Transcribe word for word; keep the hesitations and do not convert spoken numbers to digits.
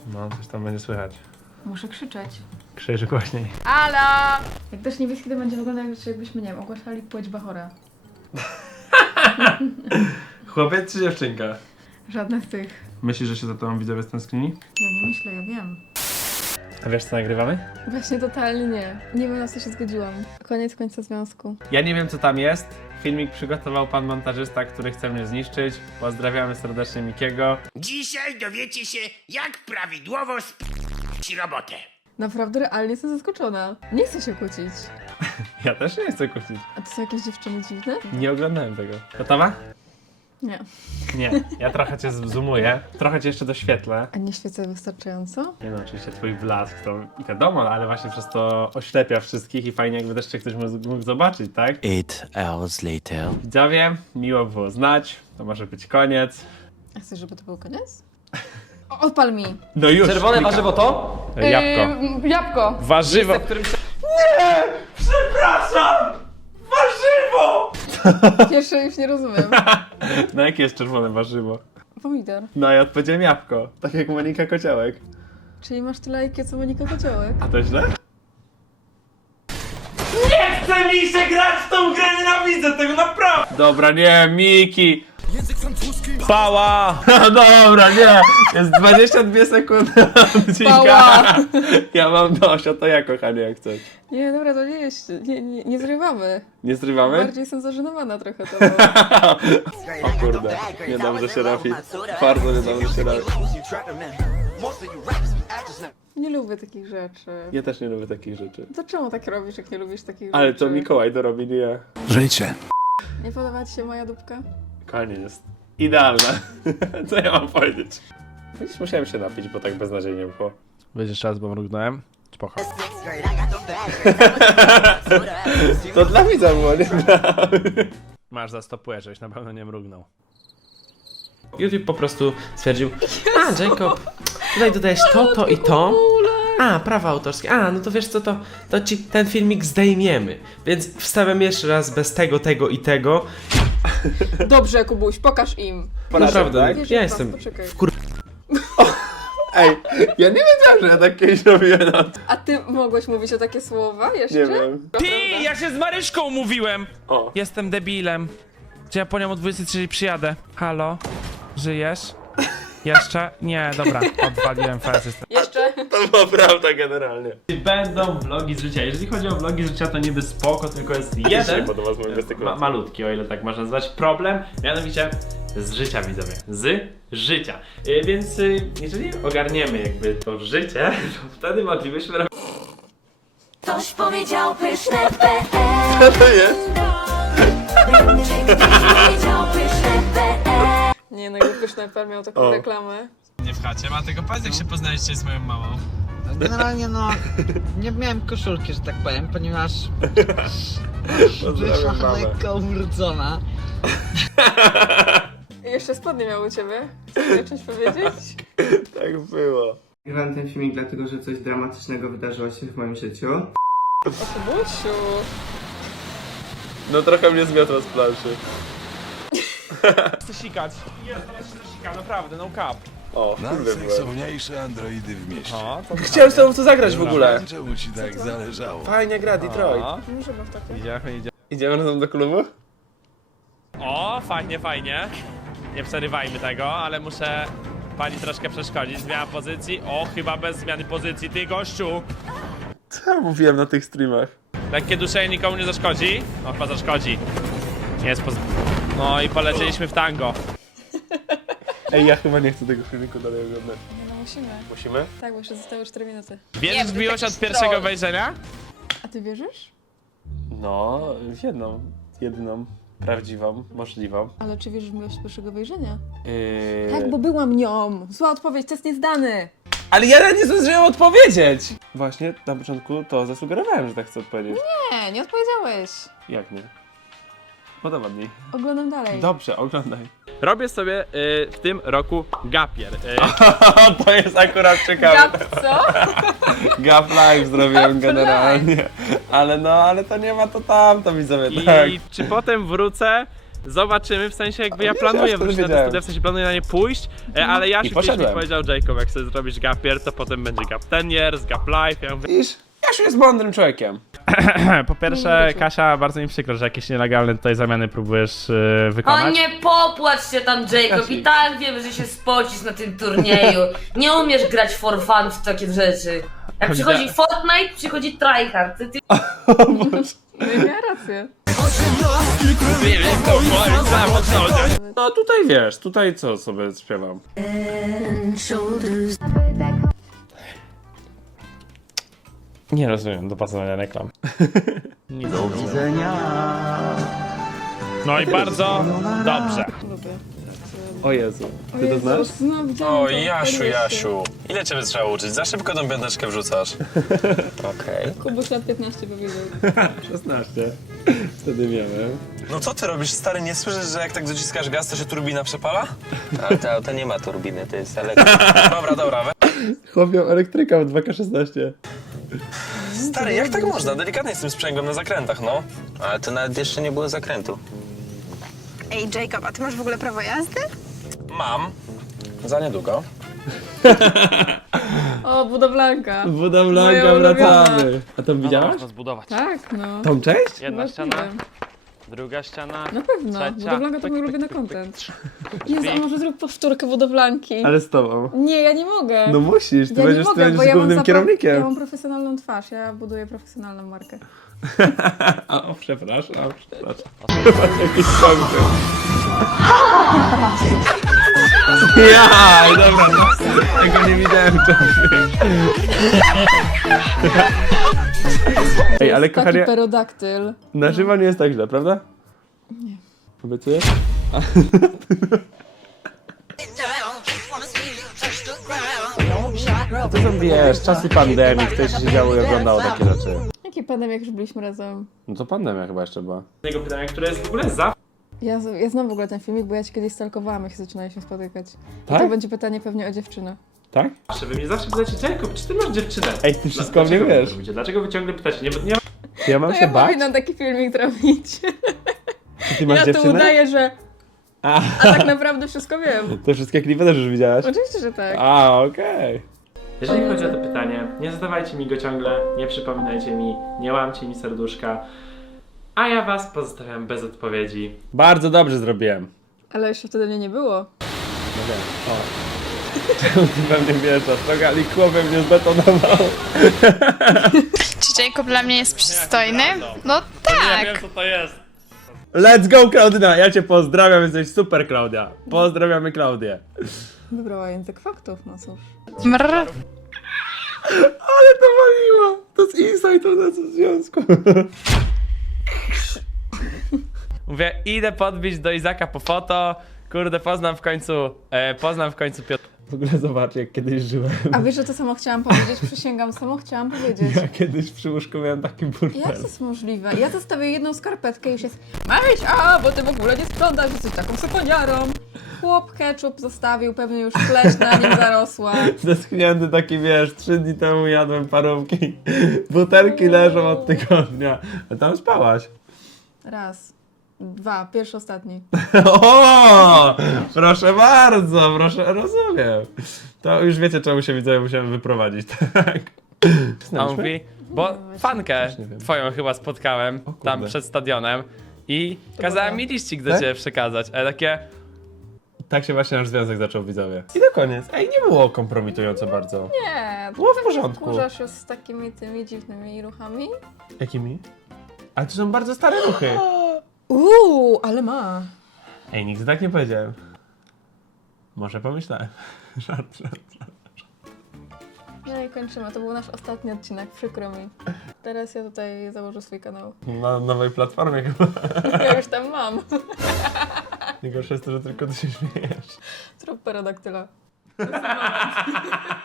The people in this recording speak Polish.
No, coś tam będzie słychać. Muszę krzyczeć. Krzycz głośniej. Ala! Jak też niebieski, to będzie wyglądać, jakbyśmy, nie wiem, ogłaszali płeć Bachora. Chłopiec czy dziewczynka? Żadne z tych. Myślisz, że się za tobą widzowie stęsknili? Ja nie myślę, ja wiem. A wiesz, co nagrywamy? Właśnie totalnie nie. Nie wiem, na co się zgodziłam. Koniec końca związku. Ja nie wiem, co tam jest. Filmik przygotował pan montażysta, który chce mnie zniszczyć. Pozdrawiamy serdecznie Mikiego. Dzisiaj dowiecie się, jak prawidłowo sp***ć robotę. Naprawdę realnie jestem zaskoczona. Nie chcę się kłócić. Ja też nie chcę kłócić. A to są jakieś dziewczyny dziwne? Nie oglądałem tego. Gotowa? Nie. Nie. Ja trochę cię zoomuję. Trochę cię jeszcze doświetlę. A nie świecę wystarczająco? Nie no, oczywiście twój blask to wiadomo, ale właśnie przez to oślepia wszystkich i fajnie jakby też cię ktoś mógł, mógł zobaczyć, tak? Eight hours later. Widzowie, miło było znać. To może być koniec. A chcesz, żeby to był koniec? O, odpal mi! No już! Czerwone Mika. warzywo to? Jabłko. Yy, jabłko! Warzywo! W którym... Pierwsze już nie rozumiem. No jakie jest czerwone warzywo? Pomidor. No ja odpowiedziałem jabłko. Tak jak Monika Kociołek. Czyli masz tyle I Q co Monika Kociołek. A to źle? Chce mi się grać w tą grę, nienawidzę tego naprawdę! Dobra, nie, Miki! Pała! Dobra, nie! Jest dwadzieścia dwie sekundy odcinka. Pała! Ja mam dość, a to ja, kochanie, jak coś. Nie, dobra, to nie jest. Nie, nie, nie zrywamy. Nie zrywamy? Bardziej jestem zażenowana trochę tobą. O kurde, niedobrze się robi. Bardzo niedobrze się robi. Nie lubię takich rzeczy. Ja też nie lubię takich rzeczy. To czemu tak robisz, jak nie lubisz takich Ale rzeczy? to Mikołaj to robi, nie ja. Życie. Nie podoba ci się moja dupka? Kochanie, jest idealna. Co ja mam powiedzieć? Widzisz, musiałem się napić, bo tak beznadziejnie było. Weź jeszcze raz, bo mrugnąłem. Spoko. To dla widza było, nie dla... Masz, zastopuję, żebyś na pewno nie mrugnął. YouTube po prostu stwierdził, a Jacob, tutaj dodajesz to, to i to. A, prawa autorskie. A, no to wiesz co, to, to ci ten filmik zdejmiemy. Więc wstawiam jeszcze raz bez tego, tego i tego. Dobrze, Kubuś, pokaż im. Naprawdę, tak? Wiesz, ja jak jestem was, poczekaj. wkur... Ej, ja nie wiedziałem, że ja tak kiedyś robiłem. No. A ty mogłeś mówić o takie słowa jeszcze? Nie wiem. Ty, ja się z Maryszką mówiłem! O. Jestem debilem. Czy ja po nią o dwudziestej trzeciej przyjadę? Halo? Żyjesz? Jeszcze? Nie, dobra, odwaliłem fazę. Jeszcze? To była prawda generalnie. Będą vlogi z życia. Jeżeli chodzi o vlogi z życia, to niby spoko, tylko jest Się jeden podoba z moim ma gestykulatem. malutki, o ile tak można nazwać, problem, mianowicie z życia, widzowie. Z życia. Yy, więc yy, jeżeli ogarniemy jakby to życie, to wtedy moglibyśmy robić... Ktoś powiedział pyszne P E. Co to jest? Ktoś powiedział pyszne P E. Nie, no jakby pyszny P miał taką O. reklamę. Nie w chacie, ma tego powiedz, jak się poznaliście z moją mamą. Generalnie no, nie miałem koszulki, że tak powiem, ponieważ wyszła Pozdrawiam mamę. lekko ubrudzona. I jeszcze spodnie miał u ciebie. Chcesz coś powiedzieć? Tak było. Nagrałem ten filmik dlatego, że coś dramatycznego wydarzyło się w moim życiu. O Kubusiu. No trochę mnie zmiotło z planszy. Chcę sikać. Jest, teraz się sika, naprawdę, no cap. O, kurde byłem. Najseksowniejsze androidy w mieście. O, to Chciałem z tobą w to zagrać w ogóle. Czemu ci tak zależało? Fajnie gra, Detroit. Nie żeby w takie. Idziemy, idziemy. Idziemy razem do klubu? O, fajnie, fajnie. Nie przerywajmy tego, ale muszę pani troszkę przeszkodzić. Zmiana pozycji. O, chyba bez zmiany pozycji. Ty, gościu! Co ja mówiłem na tych streamach? Lekkie duszenie nikomu nie zaszkodzi? No, chyba zaszkodzi. Nie jest poz... No i polecieliśmy w tango. Ej, ja chyba nie chcę tego filmiku dalej oglądać. No, no musimy. Musimy? Tak, bo jeszcze zostały cztery minuty. Wierzysz w miłość od pierwszego wejrzenia? A ty wierzysz? No, w jedną. Jedyną. Prawdziwą, możliwą. Ale czy wierzysz w miłość z pierwszego wejrzenia? Yy... Tak, bo byłam nią. Zła odpowiedź, test niezdany. Ale ja nie zdążyłem odpowiedzieć! Właśnie, na początku to zasugerowałem, że tak chcę odpowiedzieć. Nie, nie odpowiedziałeś. Jak nie? Udowodnij. Oglądam dalej. Dobrze, oglądaj. Robię sobie y, w tym roku gapier. Y, To jest akurat ciekawe. Gap, co? Gap live zrobiłem generalnie. Ale no, ale to nie ma to tam, to widzowie, tak. I czy potem wrócę Zobaczymy, w sensie jakby ja A, planuję wiedziałeś, wrócić to na te wiedziałem. studia, w sensie planuję na nie pójść, e, ale ja I się poszedłem. wcześniej powiedział Jacob, jak chcesz zrobić gap year, to potem będzie gap ten years, gap life, ja mówię, Widzisz, Jasiu jest mądrym człowiekiem. po pierwsze, Kasia, bardzo mi przykro, że jakieś nielegalne tutaj zamiany próbujesz yy, O wykonać. nie popłacz się tam, Jacob, i tak wiem, że się spocisz na tym turnieju. Nie umiesz grać for fun w takie rzeczy. Jak przychodzi Fortnite, przychodzi tryhard. Ty, ty... No i miała rację. No tutaj wiesz, tutaj co sobie śpiewam. Nie rozumiem dopasowania reklam. Do widzenia. No i bardzo dobrze. Lubię. O Jezu, ty to znasz? No, widziałam O to, Jasiu, tak Jasiu. Ile ciebie trzeba uczyć? Za szybko tą piąteczkę wrzucasz. Okej. jest. Kubuś lat piętnaście powiedział. szesnaście. Wtedy miałem. No co ty robisz, stary? Nie słyszysz, że jak tak dociskasz gaz, to się turbina przepala? Ale to auto nie ma turbiny, to jest elektryk. Dobra, dobra. we- Chłop miał elektryka w dwa K szesnaście. Stary, jak tak można? Delikatnie z tym sprzęgłem na zakrętach, no. Ale to nawet jeszcze nie było zakrętu. Ej, Jacob, a ty masz w ogóle prawo jazdy? Mam. Za niedługo. O, budowlanka. Budowlanka, Moja ulubiona. wracamy. A to widziałaś? Można zbudować. Tak, no. Tą część? Jedna Chyba ściana, wiem. druga ściana. Na pewno. Trzecia. Budowlanka to Pyk, mój pyk, ulubiony pyk, pyk, content. pyk. Jezu, a może zrób powtórkę budowlanki? Ale z tobą. Nie, ja nie mogę. No musisz, ty ja będziesz, nie ty mogę, bo będziesz ja mam, głównym zapro- kierownikiem. ja mam profesjonalną twarz, ja buduję profesjonalną markę. A, o, przepraszam, przepraszam. Jakiś konkurs. Ja, dobra, no. Tego nie widziałem wcześniej. Ej, ale Taki kochanie, perodaktyl. na żywo nie jest tak źle, prawda? Nie. Obiecujesz? A to są, wiesz, czasy pandemii, ktoś siedziało i oglądało takie rzeczy. Jaki pandemia, jak już byliśmy razem? No to pandemia chyba jeszcze była. Jego pytania, które jest w ogóle za... Ja, z- ja znam w ogóle ten filmik, bo ja cię kiedyś stalkowałam, jak się zaczynaliśmy spotykać. I Tak? to będzie pytanie pewnie o dziewczynę. Tak? Zawsze, wy mnie zawsze pytacie, Jacob, czy ty masz dziewczynę? Ej, ty wszystko o mnie Dlaczego wy wiesz. to robicie? Dlaczego wy ciągle pytacie? Nie, nie Ja mam No się ja bać? powinnam taki filmik zrobić. Czy ty masz Ja tu dziewczynę? udaję, że... A, A tak naprawdę wszystko wiem. te wszystkie klipy też już widziałaś? Oczywiście, że tak. A, okej. Jeżeli chodzi o to pytanie, nie zadawajcie mi go ciągle, nie przypominajcie mi, nie łamcie mi serduszka, a ja was pozostawiam bez odpowiedzi. Bardzo dobrze zrobiłem. Ale jeszcze wtedy mnie nie było. No wiem. O. Czemu ty we mnie wjeżdżasz? Trochę chłopem mnie zbetonował. Czy Jacob dla mnie jest przystojny? No Nie tak. wiem co to jest. Let's go, Klaudyna! Ja cię pozdrawiam, jesteś super, Klaudia. Pozdrawiamy Klaudię. Wybrała język faktów, no cóż. Mrr. Ale to waliło! To z insight u nas w związku. Mówię, idę podbić do Izaka po foto, kurde, poznam w końcu, e, poznam w końcu Piotr. W ogóle zobacz, jak kiedyś żyłem. A wiesz, że to samo chciałam powiedzieć? Przysięgam, samo chciałam powiedzieć. Ja kiedyś przy łóżku miałem taki Jak burpel. to jest możliwe? Ja zostawię jedną skarpetkę i już jest Maryś, a bo ty w ogóle nie sprzątasz, jesteś taką soponiarą. Chłop ketchup zostawił, pewnie już pleść na nim zarosła. Zeschnięty taki, wiesz, trzy dni temu jadłem parówki. Butelki leżą od tygodnia. A tam spałaś. Raz, dwa, pierwszy, ostatni. O! Proszę bardzo, proszę, rozumiem. To już wiecie, czemu się widzowie musiałem wyprowadzić, tak? A on mówi, bo fankę nie wiem. twoją chyba spotkałem kurde. tam przed stadionem i kazałem mi liścik do Tak? ciebie przekazać, ale takie... Tak się właśnie nasz związek zaczął, widzowie. I na koniec. Ej, nie było kompromitująco bardzo. Nie, Było w porządku. Kurzasz się z takimi tymi dziwnymi ruchami? Jakimi? Ale to są bardzo stare ruchy. Uuu, ale ma. Ej, nigdy tak nie powiedziałem. Może pomyślałem. Żart, żart, żart. No i kończymy, to był nasz ostatni odcinek, przykro mi. Teraz ja tutaj założę swój kanał. Na nowej platformie chyba. Ja już tam mam. Najgorsze jest to, że tylko ty się śmiejesz. Trup perodaktyla.